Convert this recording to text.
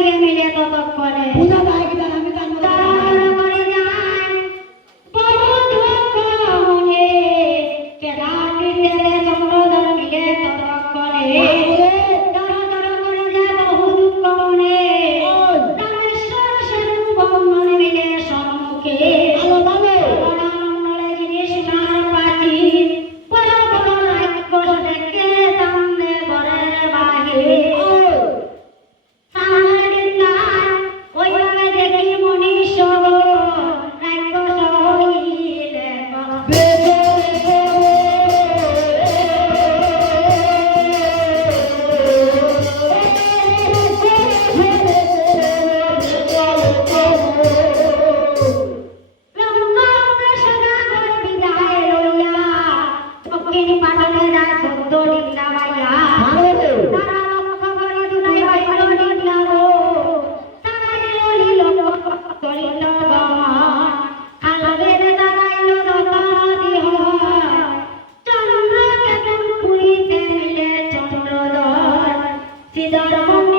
media તો કોને